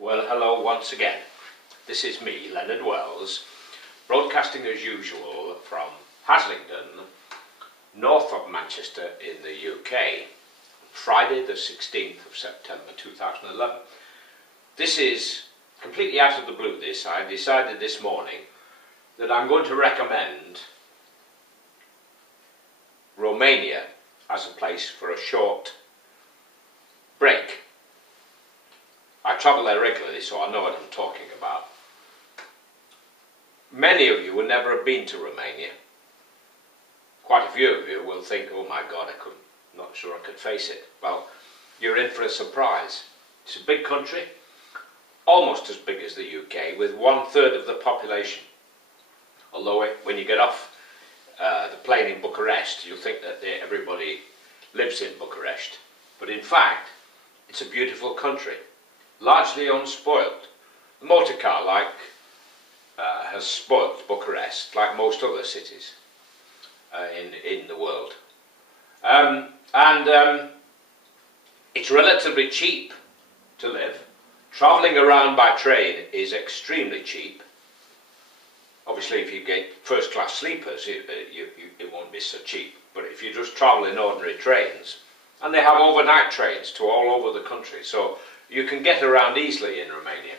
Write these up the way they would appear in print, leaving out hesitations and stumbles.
Well, hello once again. This is me, Leonard Wells, broadcasting as usual from HASLINGDEN, north of Manchester in the UK, Friday the 16th of September 2011. This is completely out of the blue. I decided this morning that I'm going to recommend Romania as a place for a short break. I travel there regularly, so I know what I'm talking about. Many of you will never have been to Romania. Quite a few of you will think, oh my God, not sure I could face it. Well, you're in for a surprise. It's a big country, almost as big as the UK, with 1/3 of the population. Although when you get off the plane in Bucharest, you'll think that everybody lives in Bucharest. But in fact, it's a beautiful country, largely unspoilt. The motor car has spoilt Bucharest, like most other cities in the world. It's relatively cheap to live. Travelling around by train is extremely cheap. Obviously, if you get first-class sleepers, it won't be so cheap. But if you just travel in ordinary trains, and they have overnight trains to all over the country, so you can get around easily in Romania.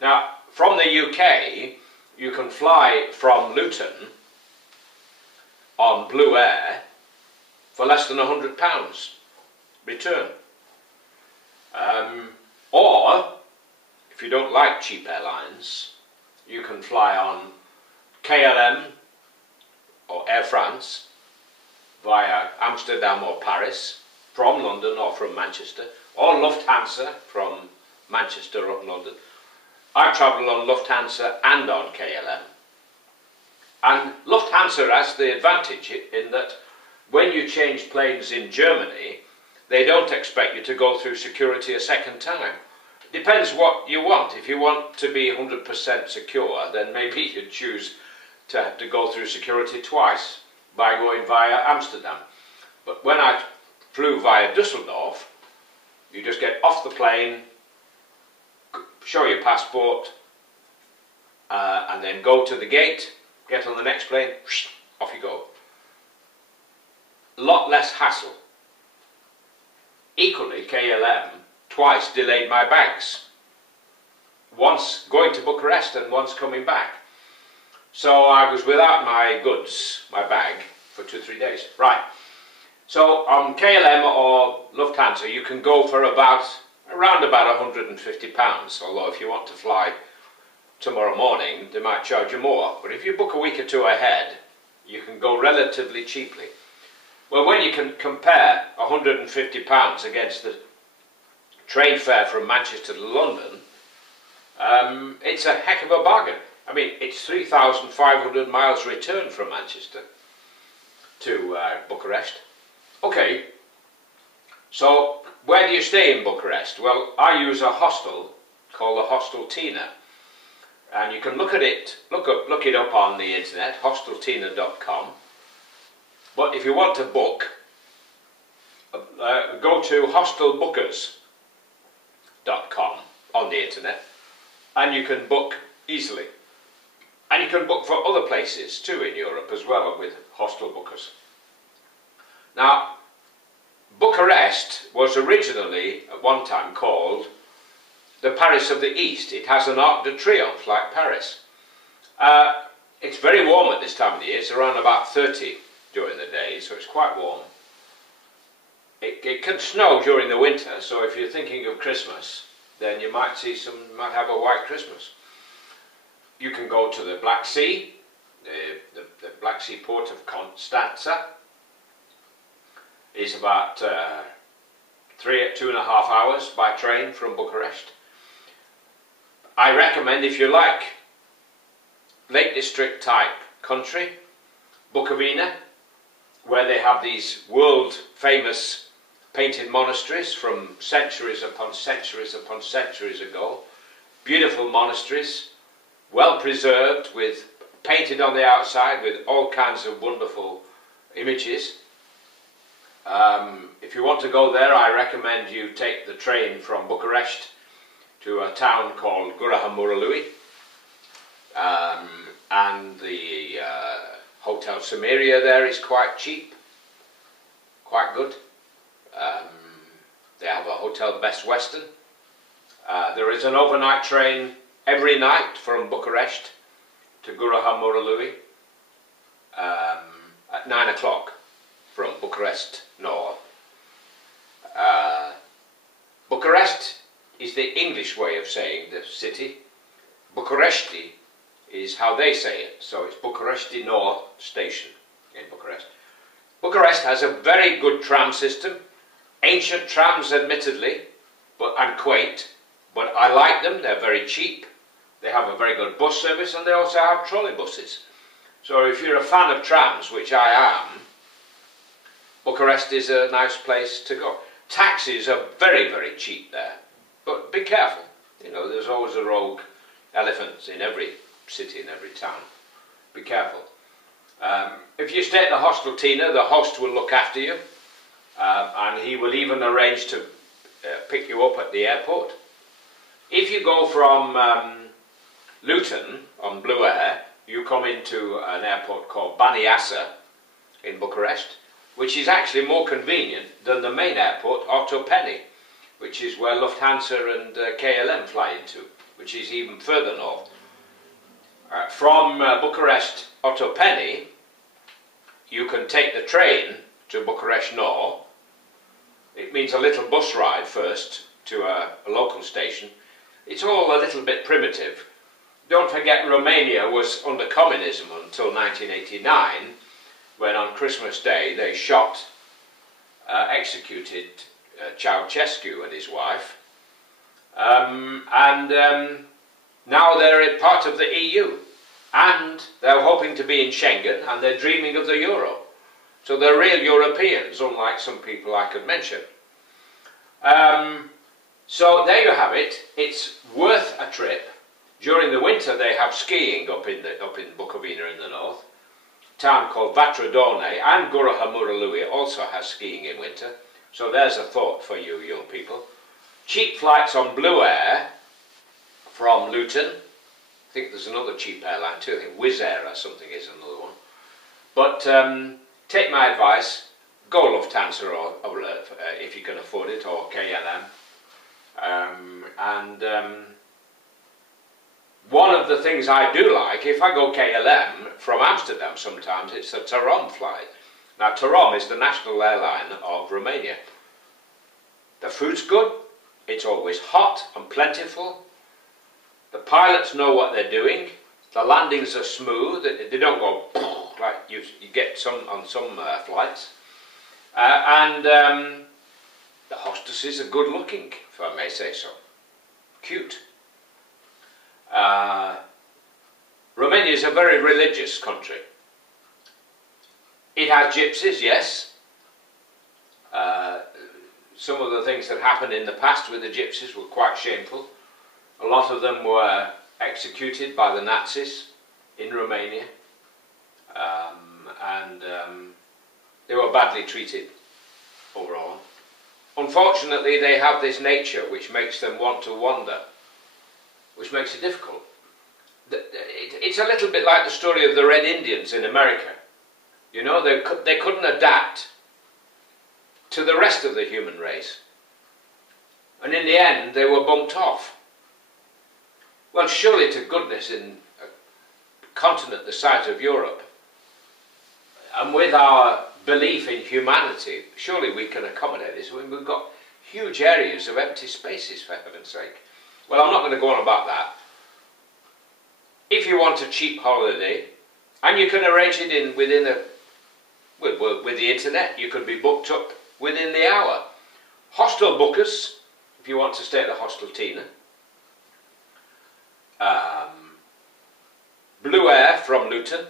Now, from the UK, you can fly from Luton on Blue Air for less than £100 return. Or, if you don't like cheap airlines, you can fly on KLM or Air France via Amsterdam or Paris, from London or from Manchester, or Lufthansa from Manchester or London. I travel on Lufthansa and on KLM. And Lufthansa has the advantage in that when you change planes in Germany, they don't expect you to go through security a second time. Depends what you want. If you want to be 100% secure, then maybe you'd choose to have to go through security twice by going via Amsterdam. But when I flew via Düsseldorf, you just get off the plane, show your passport, and then go to the gate, get on the next plane, off you go. A lot less hassle. Equally, KLM twice delayed my bags. Once going to Bucharest and once coming back. So I was without my goods, my bag, for 2-3 days. Right. So on KLM or Lufthansa, you can go for around about £150. Although if you want to fly tomorrow morning, they might charge you more. But if you book a week or two ahead, you can go relatively cheaply. Well, when you can compare £150 against the train fare from Manchester to London, it's a heck of a bargain. I mean, it's 3,500 miles return from Manchester to Bucharest. Okay, so where do you stay in Bucharest? Well, I use a hostel called the Hostel Tina, and you can look it up on the internet, hosteltina.com. But if you want to book, go to hostelbookers.com on the internet, and you can book easily. And you can book for other places too in Europe as well with hostel bookers. Now, Bucharest was originally at one time called the Paris of the East. It has an Arc de Triomphe like Paris. It's very warm at this time of the year. It's around about 30 during the day, so it's quite warm. It can snow during the winter, so if you're thinking of Christmas, then you might have a white Christmas. You can go to the Black Sea, the Black Sea port of Constanța. Is about 2.5 hours by train from Bucharest. I recommend, if you like Lake District type country, Bukovina, where they have these world famous painted monasteries from centuries upon centuries upon centuries ago. Beautiful monasteries, well preserved, painted on the outside with all kinds of wonderful images. If you want to go there, I recommend you take the train from Bucharest to a town called Gurahamuralui, and the Hotel Samaria there is quite cheap, quite good. They have a Hotel Best Western. There is an overnight train every night from Bucharest to Gurahamuralui at 9 o'clock from Bucharest north. Bucharest is the English way of saying the city. Bucharesti is how they say it, so it's Bucharesti North Station in Bucharest. Bucharest has a very good tram system, ancient trams admittedly, and quaint, but I like them. They're very cheap. They have a very good bus service, and they also have trolley buses. So if you're a fan of trams, which I am, Bucharest is a nice place to go. Taxis are very, very cheap there, but be careful. You know, there's always a rogue elephant in every city, in every town. Be careful. If you stay at the Hostel Tina, the host will look after you, and he will even arrange to pick you up at the airport. If you go from Luton on Blue Air, you come into an airport called Baniasa in Bucharest, which is actually more convenient than the main airport, Otopeni, which is where Lufthansa and KLM fly into, which is even further north. From Bucharest Otopeni, you can take the train to Bucharest North. It means a little bus ride first to a local station. It's all a little bit primitive. Don't forget, Romania was under communism until 1989, when on Christmas Day they executed Ceausescu and his wife, now they're part of the EU, and they're hoping to be in Schengen, and they're dreaming of the euro. So they're real Europeans, unlike some people I could mention. So there you have it. It's worth a trip. During the winter they have skiing up in Bukovina in the north. A town called Vatradone, and Gurahamuralui also has skiing in winter. So there's a thought for you young people. Cheap flights on Blue Air from Luton. I think there's another cheap airline too. I think Wizz Air or something is another one. But take my advice, go Lufthansa or if you can afford it, or KLM. One of the things I do like, if I go KLM from Amsterdam sometimes, it's a Tarom flight. Now Tarom is the national airline of Romania. The food's good, it's always hot and plentiful. The pilots know what they're doing. The landings are smooth. They don't go like you get on some flights. The hostesses are good looking, if I may say so. Cute. Romania is a very religious country. It has gypsies, yes. Some of the things that happened in the past with the gypsies were quite shameful. A lot of them were executed by the Nazis in Romania, they were badly treated overall. Unfortunately, they have this nature which makes them want to wander, which makes it difficult. It's a little bit like the story of the Red Indians in America. You know, they couldn't adapt to the rest of the human race, and in the end they were bumped off. Well, surely to goodness, in a continent the size of Europe, and with our belief in humanity, surely we can accommodate this. We've got huge areas of empty spaces, for heaven's sake. Well, I'm not going to go on about that. If you want a cheap holiday, and you can arrange it with the internet, you can be booked up within the hour. Hostel bookers, if you want to stay at the Hostel Tina. Blue Air from Luton,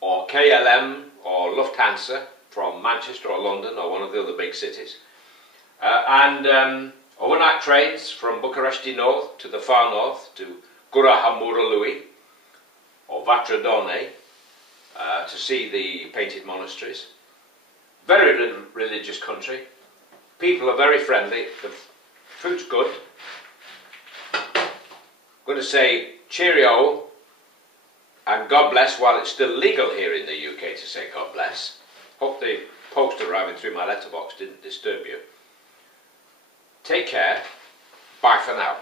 or KLM or Lufthansa from Manchester or London or one of the other big cities. Overnight trains from Bucharesti North to the far north to Gurahamuralui or Vatradone to see the painted monasteries. Very religious country. People are very friendly. The food's good. going to say cheerio and God bless while it's still legal here in the UK to say God bless. Hope the post arriving through my letterbox didn't disturb you. Take care. Bye for now.